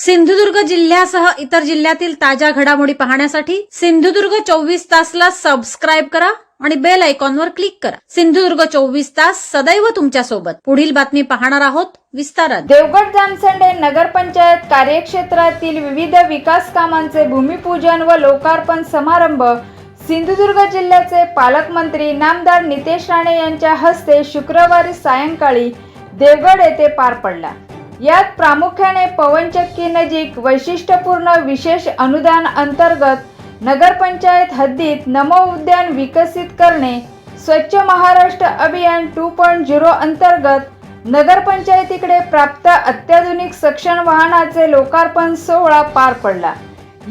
सिंधुदुर्ग जिल्ह्यासह इतर जिल्ह्यातील ताज्या घडामोडी पाहण्यासाठी सिंधुदुर्ग 24 तासला सबस्क्राईब करा आणि बेल आयकॉनवर क्लिक करा। सिंधुदुर्ग 24 तास सदैव तुमच्या सोबत। पुढील बातमी पाहणार आहोत विस्तारात। देवगड जामसंडे नगरपंचायत कार्यक्षेत्रातील विविध विकास कामांचे भूमिपूजन व लोकार्पण समारंभ सिंधुदुर्ग जिल्ह्याचे पालकमंत्री नामदार नितेश राणे यांच्या हस्ते शुक्रवारी सायंकाळी देवगड येथे पार पडला। यात प्रामुख्याने पवनचक्की नजीक वैशिष्ट्यपूर्ण विशेष अनुदान अंतर्गत नगरपंचायत हद्दीत नमो उद्यान विकसित करणे, स्वच्छ महाराष्ट्र अभियान 2.0 अंतर्गत नगरपंचायतीकडे प्राप्त अत्याधुनिक सक्शन वाहनाचे लोकार्पण सोहळा पार पडला।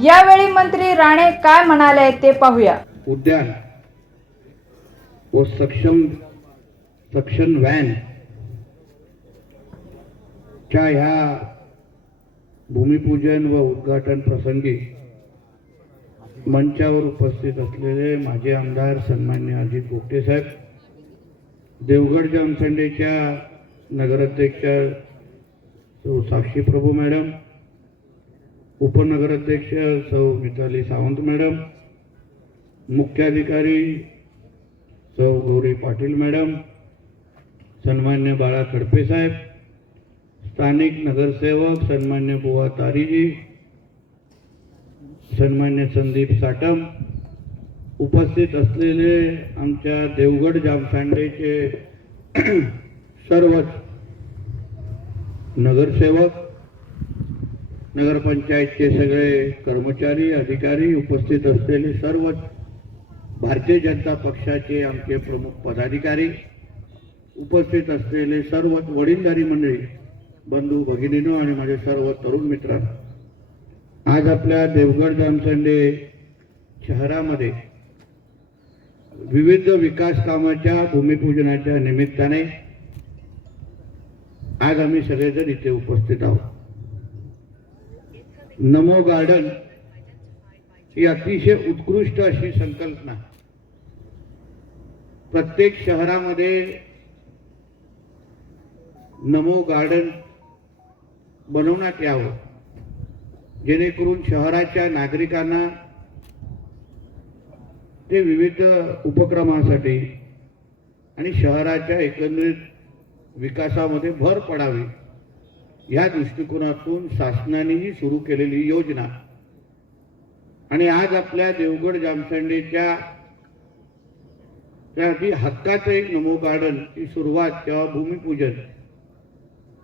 यावेळी मंत्री राणे काय म्हणाले ते पाहूया। उद्यान व सक्शन व्हॅन च्या ह्या भूमिपूजन व उद्घाटन प्रसंगी मंचावर उपस्थित असलेले माजी आमदार सन्मान्य अजित गोपटे साहेब, देवगड जामसंडेच्या नगराध्यक्षा सौ साक्षी प्रभू मॅडम, उपनगराध्यक्ष सौ मिताली सावंत मॅडम, मुख्याधिकारी सौ गौरी पाटील मॅडम, सन्मान्य बाळा खडपे साहेब, स्थानिक नगरसेवक सन्मान्य बुवा तारीजी, सन्मान्य संदीप साटम, उपस्थित असलेले आमच्या देवगड जामसंडेचे सर्वच नगरसेवक, नगरपंचायतचे सगळे कर्मचारी अधिकारी, उपस्थित असलेले सर्वच भारतीय जनता पक्षाचे आमचे प्रमुख पदाधिकारी, उपस्थित असलेले सर्वच वडीलधारी मंडळी, बंधू भगिनींनो आणि माझे सर्व तरुण मित्रांनो, आज आपल्या देवगड जामसंडे शहरामध्ये विविध विकास कामाच्या भूमिपूजनाच्या निमित्ताने आज आम्ही सगळेजण इथे उपस्थित आहोत। नमो गार्डन ही अतिशय उत्कृष्ट अशी संकल्पना प्रत्येक शहरामध्ये नमो गार्डन बनवण्यात यावं, जेणेकरून शहराच्या नागरिकांना ते विविध उपक्रमासाठी आणि शहराच्या एकंदरीत विकासामध्ये भर पडावी या दृष्टिकोनातून शासनानेही सुरू केलेली योजना आणि आज आपल्या देवगड जामसंडेच्या त्या हक्काचं एक नमो गार्डन ची सुरुवात किंवा भूमिपूजन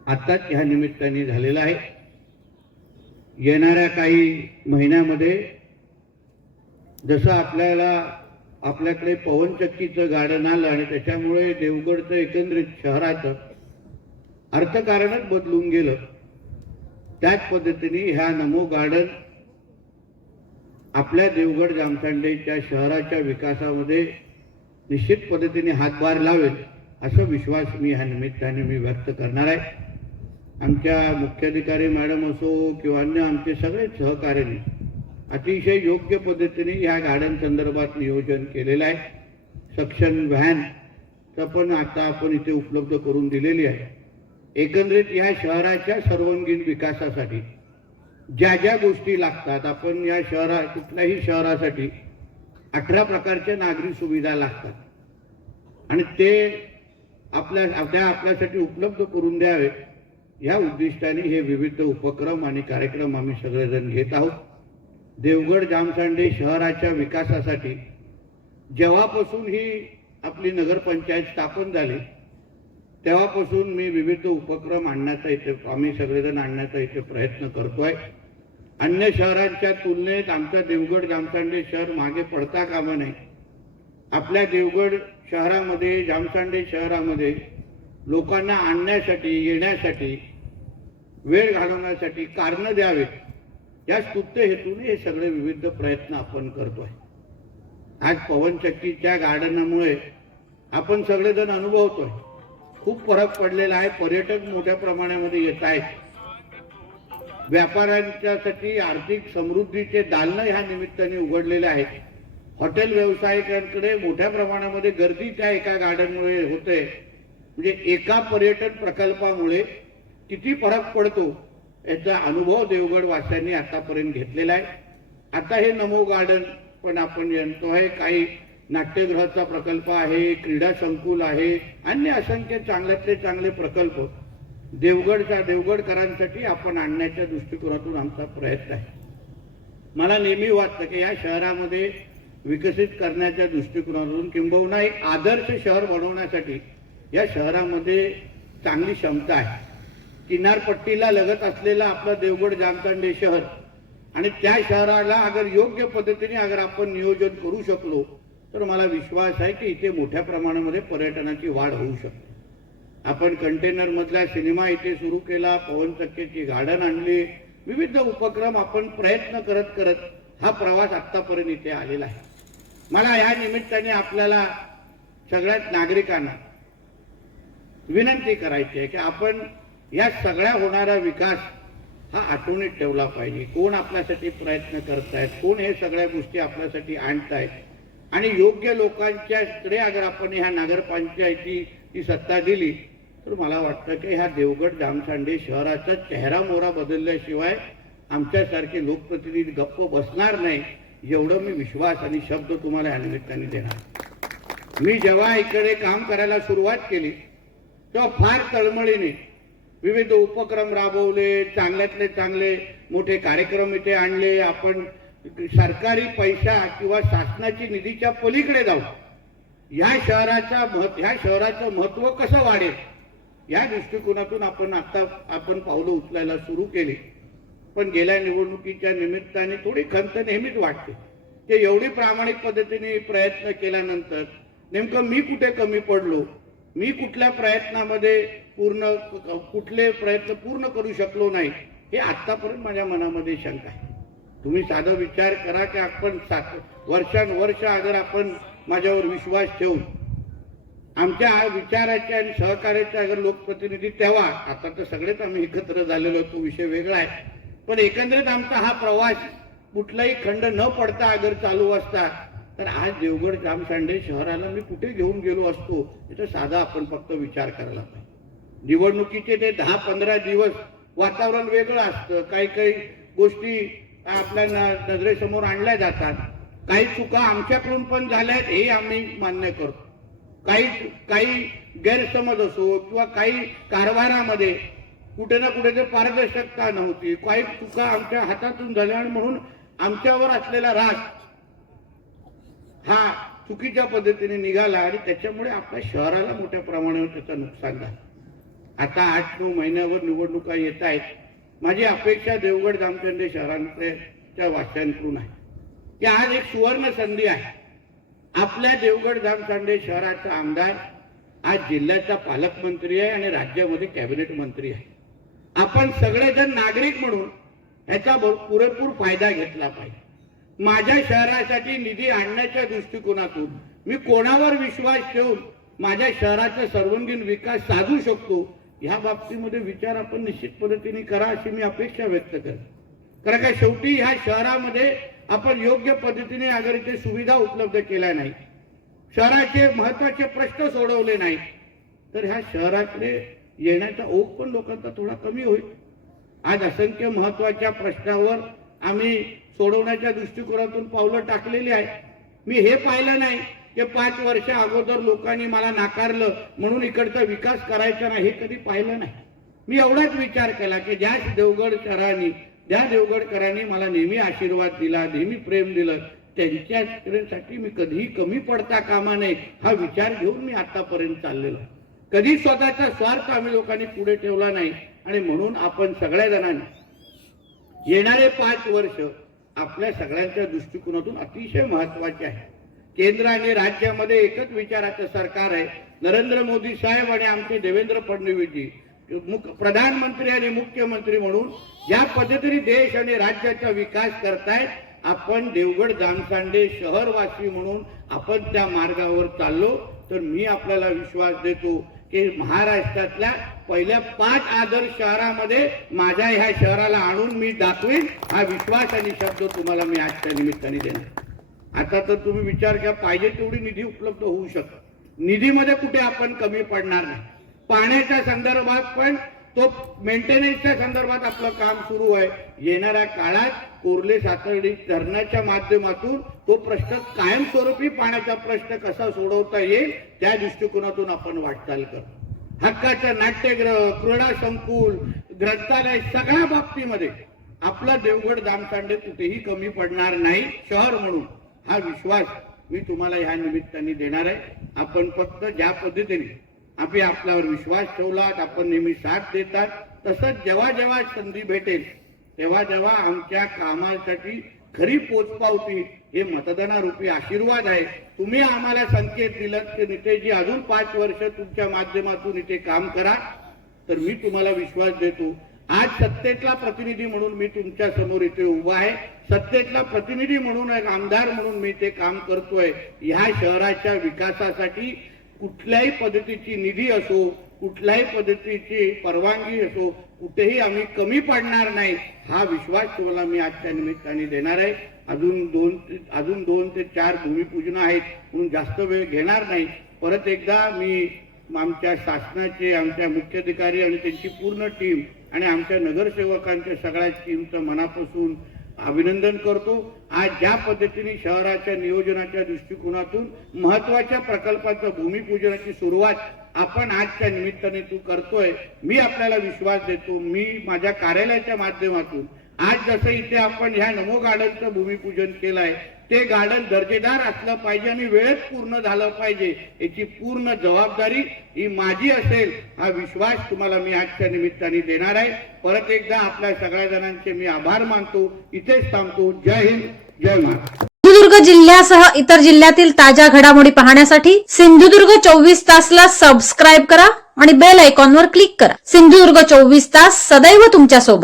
आताच ह्या निमित्ताने झालेलं आहे। येणाऱ्या काही महिन्यामध्ये जसं आपल्याकडे पवनचक्कीचं गार्डन आलं आणि त्याच्यामुळे देवगडचं एकंदरीत शहराचं अर्थकारणच बदलून गेलं, त्याच पद्धतीने ह्या नमो गार्डन आपल्या देवगड जामसंडेच्या शहराच्या विकासामध्ये निश्चित पद्धतीने हातभार लावेल असा विश्वास मी ह्या निमित्ताने व्यक्त करणार आहे। आमच्या मुख्याधिकारी मॅडम असो किंवा अन्य आमचे सगळे सहकार्यांनी अतिशय योग्य पद्धतीने या गार्डन संदर्भात नियोजन केलेलं आहे। सक्शन व्हॅन पण आता आपण इथे उपलब्ध करून दिलेली आहे। एकंदरीत या शहराच्या सर्वांगीण विकासासाठी ज्या ज्या गोष्टी लागतात, आपण या कुठल्याही शहरासाठी 18 प्रकारच्या नागरी सुविधा लागतात आणि ते आपल्यासाठी उपलब्ध करून द्यावे या उद्दिष्टाने हे विविध उपक्रम आणि कार्यक्रम आम्ही सगळेजण घेत आहोत। देवगड जामसंडे शहराच्या विकासासाठी जेव्हापासून ही आपली नगरपंचायत स्थापन झाली तेव्हापासून मी विविध उपक्रम आम्ही सगळेजण आणण्याचा इथे प्रयत्न करतोय। अन्य शहरांच्या तुलनेत आमचा देवगड जामसंडे शहर मागे पडता कामा नये। आपल्या देवगड शहरामध्ये, जामसंडे शहरामध्ये लोकांना आणण्यासाठी, येण्यासाठी, वेळ घालवण्यासाठी कारण द्यावेत या स्तुत्य हेतूने हे सगळे विविध प्रयत्न आपण करतोय। आज पवनचक्कीच्या गार्डनामुळे आपण सगळेजण अनुभवतोय, खूप फरक पडलेला आहे। पर्यटक मोठ्या प्रमाणामध्ये येत आहेत, व्यापाऱ्यांच्यासाठी आर्थिक समृद्धीचे दालनं ह्या निमित्ताने उघडलेले आहेत। हॉटेल व्यावसायिकांकडे मोठ्या प्रमाणामध्ये गर्दी त्या एका गार्डनमुळे होते। म्हणजे एका पर्यटन प्रकल्पामुळे किती फरक पडतो याचा अनुभव देवगड वासियांनी आतापर्यंत घेतलेला आहे. आता हे नमो गार्डन पण आपण म्हणतो आहे, काही नाट्यगृहाचा प्रकल्प आहे, क्रीडा संकुल आहे, अन्य असंख्य चांगल्यातले चांगले प्रकल्प देवगडकरांसाठी आपण आणण्याच्या दृष्टिकोनातून आमचा प्रयत्न आहे. मला नेहमी वाटतं की या शहरामध्ये विकसित करण्याच्या दृष्टिकोनातून किंबहुना एक आदर्श शहर बनवण्यासाठी या शहरामध्ये चांगली क्षमता आहे. किनारपट्टीला लगत असलेलं आपलं देवगड जामतांडे शहर आणि त्या शहराला अगर योग्य पद्धतीने अगर आपण नियोजन करू शकलो तर मला विश्वास आहे की इथे मोठ्या प्रमाणामध्ये पर्यटनाची वाढ होऊ शकते. आपण कंटेनर मधला सिनेमा इथे सुरू केला, पवन चक्कीची गार्डन आणली, विविध उपक्रम आपण प्रयत्न करत करत हा प्रवास आतापर्यंत इथे आलेला आहे. मला या निमित्ताने आपल्याला सगळ्यात नागरिकांना विनंती करायची आहे की आपण या सगळ्या होणारा विकास हा आठवणीत ठेवला पाहिजे. कोण आपल्यासाठी प्रयत्न करतायत, कोण हे सगळ्या गोष्टी आपल्यासाठी आणतायत आणि योग्य लोकांच्याकडे अगर आपण ह्या नगरपंचायतीची सत्ता दिली तर मला वाटतं की ह्या देवगड जामसांडे शहराचा चेहरा मोहरा बदलल्याशिवाय आमच्यासारखे लोकप्रतिनिधी गप्प बसणार नाही, एवढं मी विश्वास आणि शब्द तुम्हाला या निमित्ताने देणार. मी जेव्हा इकडे काम करायला सुरुवात केली तेव्हा फार तळमळीने विविध उपक्रम राबवले, चांगल्यातले चांगले मोठे कार्यक्रम इथे आणले. आपण सरकारी पैसा किंवा शासनाची निधीच्या पलीकडे जाऊ ह्या शहराचं महत्व कसं वाढेल या दृष्टिकोनातून आपण पावलं उचलायला सुरू केली. पण गेल्या निवडणुकीच्या निमित्ताने थोडी खंत नेहमीच वाटते की एवढी प्रामाणिक पद्धतीने प्रयत्न केल्यानंतर नेमकं मी कुठे कमी पडलो, मी कुठल्या प्रयत्नामध्ये कुठले प्रयत्न पूर्ण करू शकलो नाही, हे आतापर्यंत माझ्या मनामध्ये शंका आहे. तुम्ही साधा विचार करा की आपण वर्षानुवर्ष अगर आपण माझ्यावर विश्वास ठेवून आमच्या विचाराचे आणि सहकार्याचे अगर लोकप्रतिनिधी तेव्हा, आता तर सगळेच आम्ही एकत्र झालेलो, तो विषय वेगळा आहे, पण एकंदरीत आमचा हा प्रवास कुठलाही खंड न पडता अगर चालू असता तर आज देवगड जामसांडे शहराला मी कुठे घेऊन गेलो असतो याचा साधा आपण फक्त विचार करायला पाहिजे. निवडणुकीचे ते 10-15 दिवस वातावरण वेगळं असतं, काही काही गोष्टी आपल्या नजरेसमोर आणल्या जातात, काही चुका आमच्याकडून पण झाल्या आहेत हे आम्ही मान्य करतो. काही गैरसमज असो किंवा काही कारभारामध्ये कुठे ना कुठे पारदर्शकता नव्हती, काही चुका आमच्या हातातून झाल्या आणि म्हणून आमच्यावर असलेला राग हा चुकीच्या पद्धतीने निघाला आणि त्याच्यामुळे आपल्या शहराला मोठ्या प्रमाणावर त्याचं नुकसान झालं. आता 8-9 महिन्यावर निवडणुका येत आहेत. माझी अपेक्षा देवगड जामसांडे शहरांच्या वासियांकडून आहे की आज एक सुवर्ण संधी आहे. आपल्या देवगड जामसांडे शहराचा आमदार आज जिल्ह्याचा पालकमंत्री आहे आणि राज्यामध्ये कॅबिनेट मंत्री आहे. आपण सगळेजण नागरिक म्हणून याचा पुरेपूर फायदा घेतला पाहिजे. माझ्या शहरासाठी निधी आणण्याच्या दृष्टिकोनातून मी कोणावर विश्वास ठेवून माझ्या शहराचा सर्वांगीण विकास साधू शकतो ह्या बाबतीमध्ये विचार आपण निश्चित पद्धतीने करा अशी मी अपेक्षा व्यक्त करतो. कारण का शेवटी ह्या शहरामध्ये आपण योग्य पद्धतीने अगर इथे सुविधा उपलब्ध केल्या नाही, शहराचे महत्वाचे प्रश्न सोडवले नाही तर ह्या शहराकडे येण्याचा ओघ पण लोकांचा थोडा कमी होईल. आज असंख्य महत्वाच्या प्रश्नावर आम्ही सोडवण्याच्या दृष्टिकोनातून पावलं टाकलेली आहे. मी हे पाहिलं नाही की 5 वर्ष अगोदर लोकांनी मला नाकारलं म्हणून इकडचा विकास करायचा नाही, हे कधी पाहिलं नाही. मी एवढाच विचार केला की ज्या देवगडकरांनी मला नेहमी आशीर्वाद दिला, नेहमी प्रेम दिलं, त्यांच्यासाठी मी कधीही कमी पडता कामा नये हा विचार घेऊन मी आतापर्यंत चाललेलो. कधी स्वतःचा स्वार्थ आम्ही लोकांनी पुढे ठेवला नाही आणि म्हणून आपण सगळ्या जणांनी येणारे 5 वर्ष आपल्या सगळ्यांच्या दृष्टिकोनातून अतिशय महत्वाचे आहे. केंद्र आणि राज्यामध्ये एकच विचाराचं सरकार आहे. नरेंद्र मोदी साहेब आणि आमचे देवेंद्र फडणवीसजी प्रधानमंत्री आणि मुख्यमंत्री म्हणून ज्या पद्धतीने देश आणि राज्याचा विकास करतायत, आपण देवगड जामसांडे शहरवासी म्हणून आपण त्या मार्गावर चाललो तर मी आपल्याला विश्वास देतो की महाराष्ट्रातल्या पहिल्या 5 आदर्श शहरामध्ये माझ्या ह्या शहराला आणून मी दाखवीन हा विश्वास आणि शब्द तुम्हाला मी आजच्या निमित्ताने देणार. आता तर तुम्ही विचार करा, पाहिजे तेवढी निधी उपलब्ध होऊ शकतो, निधीमध्ये कुठे आपण कमी पडणार नाही. पाण्याच्या संदर्भात पण तो मेंटेनन्सच्या संदर्भात आपलं काम सुरू आहे. येणाऱ्या काळात कोर्ले सातर्डी धरणाच्या माध्यमातून तो प्रश्न कायमस्वरूपी पाण्याचा प्रश्न कसा सोडवता येईल त्या दृष्टिकोनातून आपण वाटचाल करतो. हक्काचं नाट्यगृह, क्रीडा संकुल, ग्रंथालय सगळ्या बाबतीमध्ये आपला देवगड जामसांडे कुठेही कमी पडणार नाही शहर म्हणून, हा विश्वास मी तुम्हाला ह्या निमित्ताने देणार आहे. आपण फक्त ज्या पद्धतीने आम्ही आपल्यावर विश्वास ठेवलात, आपण नेहमी साथ देतात, तसंच जेव्हा जेव्हा संधी भेटेल तेव्हा जेव्हा आमच्या कामासाठी खरी पोचपावती हे मतदानारूपी आशीर्वाद आहे. तुम्ही आम्हाला संकेत दिलात की नितेशजी अजून 5 वर्ष तुमच्या माध्यमातून इथे काम करा, तर मी तुम्हाला विश्वास देतो. आज सत्तेतला प्रतिनिधी म्हणून मी तुमच्या समोर इथे उभा आहे. सत्तेतला प्रतिनिधी म्हणून, एक आमदार म्हणून मी ते काम करतोय. ह्या शहराच्या विकासासाठी कुठल्याही पद्धतीची निधी असो, कुठल्याही पद्धतीची परवानगी असो, कुठेही आम्ही कमी पडणार नाही, हा विश्वास तुम्हाला मी आजच्या निमित्ताने देणार आहे. अजून 2 ते 4 भूमिपूजन आहेत म्हणून जास्त वेळ घेणार नाही. परत एकदा मी आमच्या शासनाचे, आमच्या मुख्याधिकारी आणि त्यांची पूर्ण टीम आणि आमच्या नगरसेवकांच्या सगळ्या टीमचं मनापासून अभिनंदन करतो. आज ज्या पद्धतीने शहराच्या नियोजनाच्या दृष्टिकोनातून महत्वाच्या प्रकल्पाचं भूमिपूजनाची सुरुवात आपण आजच्या निमित्ताने तू करतोय, मी आपल्याला विश्वास देतो. मी माझ्या कार्यालयाच्या माध्यमातून आज जसं इथे आपण ह्या नमो गार्डनचं भूमिपूजन केलंय, ते गार्डन दर्जेदार असलं पाहिजे आणि वेळेत पूर्ण झालं पाहिजे, याची पूर्ण जबाबदारी ही माझी असेल, हा विश्वास तुम्हाला मी आजच्या निमित्ताने देणार आहे. परत एकदा आपल्या सगळ्या जणांचे मी आभार मानतो. इथेच थांबतो. जय हिंद, जय महाराष्ट्र. सिंधुदुर्ग जिल्ह्यासह इतर जिल्ह्यातील ताज्या घडामोडी पाहण्यासाठी सिंधुदुर्ग 24 तासला सबस्क्राईब करा आणि बेल आयकॉनवर क्लिक करा. सिंधुदुर्ग 24 तास सदैव तुमच्या सोबत.